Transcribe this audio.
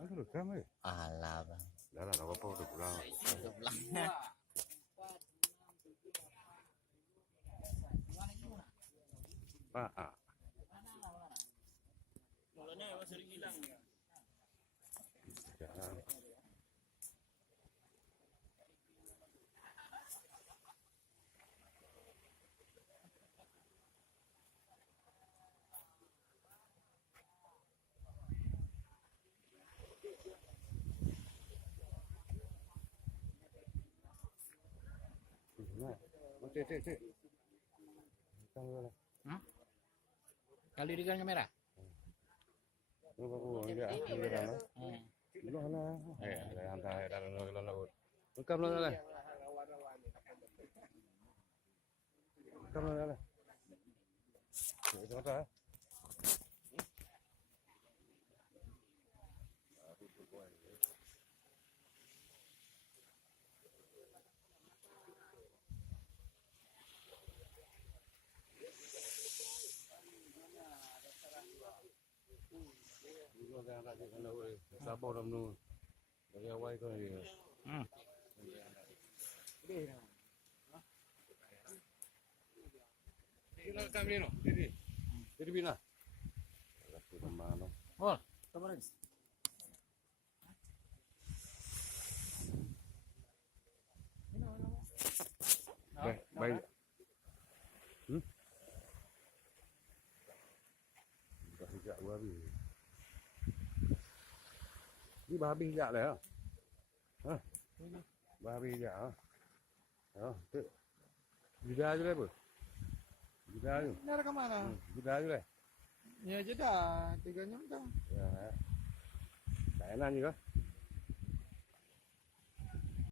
Itu rekam eh. Alah bang. Dah lah, tak apa-apa udah pulang. Udah pulang. Pak. Mulanya emang sering hilang ya. Jangan. Cek. Kali di kamera. Lu baru enggak di sana. Lu sana. Hantar dalam laut. Rekam lah. Rekam lah. Itu apa? Sabar dulu. Dari awal kau ni. Kita rekam ni no. Jadi bina. Lagi mana? Oh, kabar lagi. Baik. Kasih jak babi. Ni babi jak dah. Ha? Babi jak ah. Ha, tu. Jeda je lah apa? Jeda je. Ini ada ke mana? Jeda je lah. Ya jeda 3 jam dah. Ya. Tak enak juga.